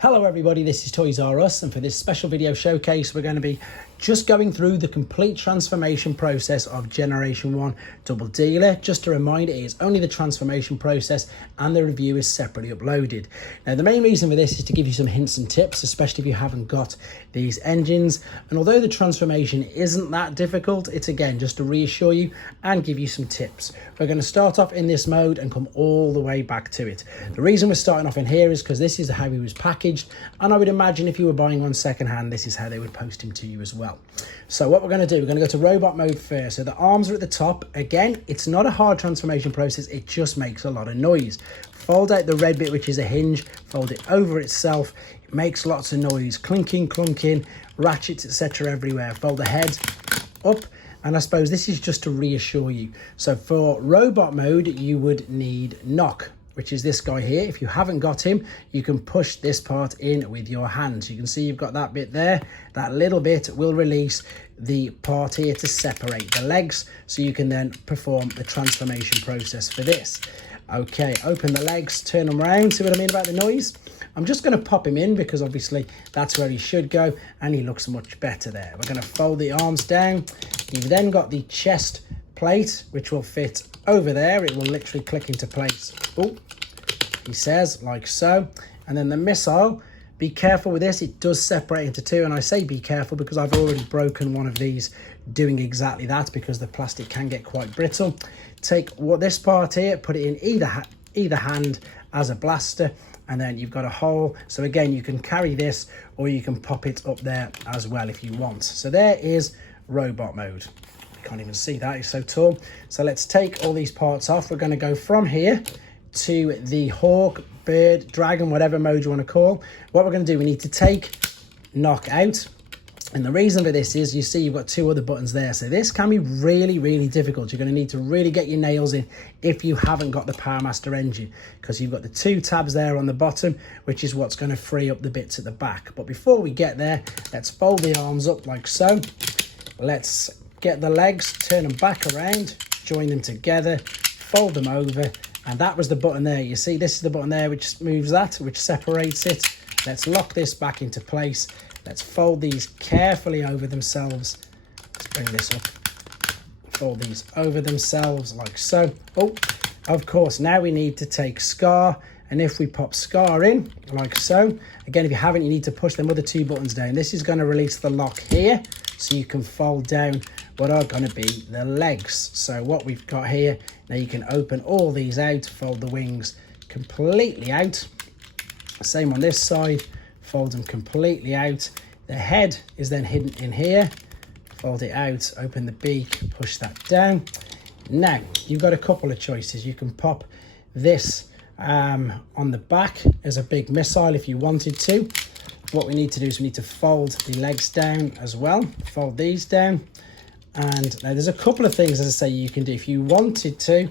Hello everybody, this is Toys R Us, and for this special video showcase we're going to be just going through the complete transformation process of Generation 1 Double Dealer. Just a reminder, it is only the transformation process and the review is separately uploaded. Now the main reason for this is to give you some hints and tips, especially if you haven't got these engines. And although the transformation isn't that difficult, it's again just to reassure you and give you some tips. We're going to start off in this mode and come all the way back to it. The reason we're starting off in here is because this is how he was packaged, and I would imagine if you were buying one second hand, this is how they would post him to you as well. So what we're going to do, we're going to go to robot mode first. So the arms are at the top. Again, it's not a hard transformation process, it just makes a lot of noise. Fold out the red bit, which is a hinge, fold it over itself. It makes lots of noise, clinking, clunking, ratchets, etc. everywhere. Fold the head up, and I suppose this is just to reassure you. So for robot mode, you would need knock, which is this guy here. If you haven't got him, you can push this part in with your hands. You can see you've got that bit there. That little bit will release the part here to separate the legs, so you can then perform the transformation process for this. Okay, open the legs, turn them around. See what I mean about the noise? I'm just going to pop him in because obviously that's where he should go, and he looks much better there. We're going to fold the arms down. You've then got the chest plate, which will fit over there. It will literally click into place. Oh, he says, like so. And then the missile, be careful with this, it does separate into two, and I say be careful because I've already broken one of these doing exactly that, because the plastic can get quite brittle. Take this part here, put it in either hand as a blaster, and then you've got a hole. So again, you can carry this or you can pop it up there as well if you want. So there is robot mode. You can't even see that, it's so tall. So let's take all these parts off. We're going to go from here to the hawk, bird, dragon, whatever mode you want to call. What we're going to do, we need to take knock out. And the reason for this is, you see you've got two other buttons there. So this can be really, really difficult. You're going to need to really get your nails in if you haven't got the Powermaster engine, because you've got the two tabs there on the bottom, which is what's going to free up the bits at the back. But before we get there, let's fold the arms up like so. Let's get the legs, turn them back around, join them together, fold them over. And that was the button there. You see, this is the button there which moves that, which separates it. Let's lock this back into place. Let's fold these carefully over themselves. Let's bring this up. Fold these over themselves like so. Oh, of course, now we need to take Scar. And if we pop Scar in like so, again, if you haven't, you need to push them other two buttons down. This is going to release the lock here, so you can fold down what are going to be the legs. So what we've got here, now you can open all these out, fold the wings completely out. Same on this side, fold them completely out. The head is then hidden in here. Fold it out, open the beak, push that down. Now, you've got a couple of choices. You can pop this on the back as a big missile if you wanted to. What we need to do is we need to fold the legs down as well. Fold these down. And now there's a couple of things, as I say, you can do. If you wanted to,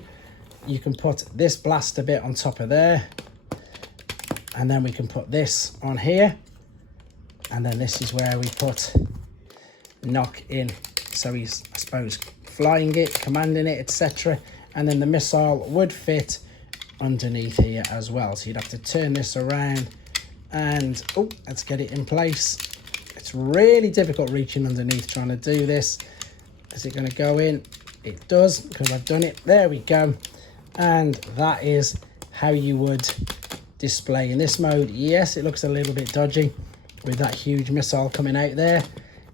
you can put this blaster bit on top of there. And then we can put this on here. And then this is where we put knock in. So he's, I suppose, flying it, commanding it, etc. And then the missile would fit underneath here as well. So you'd have to turn this around and, oh, let's get it in place. It's really difficult reaching underneath trying to do this. Is it going to go in? It does, because I've done it. There we go. And that is how you would display in this mode. Yes, it looks a little bit dodgy with that huge missile coming out there,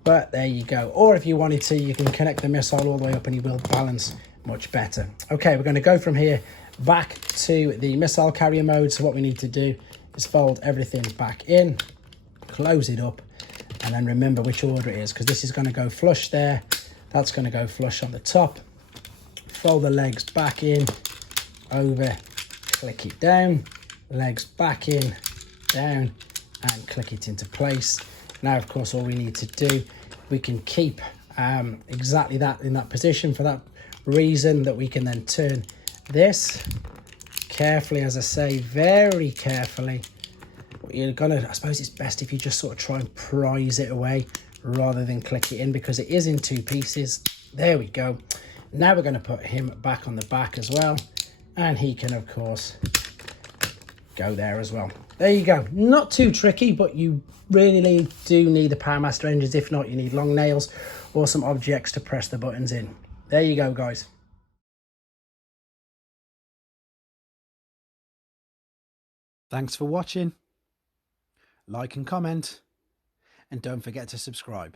but there you go. Or if you wanted to, you can connect the missile all the way up and you will balance much better. Okay, we're going to go from here back to the missile carrier mode. So what we need to do is fold everything back in, close it up, and then remember which order it is, because this is going to go flush there. That's going to go flush on the top. Fold the legs back in, over, click it down, legs back in, down, and click it into place. Now, of course, all we need to do, we can keep exactly that in that position for that reason that we can then turn this carefully, as I say, very carefully. You're gonna, I suppose it's best if you just sort of try and prise it away rather than click it in, because it is in two pieces. There we go. Now we're going to put him back on the back as well, and he can, of course, go there as well. There you go. Not too tricky, but you really do need the Powermaster engines. If not, you need long nails or some objects to press the buttons in. There you go, guys. Thanks for watching. Like and comment, and don't forget to subscribe.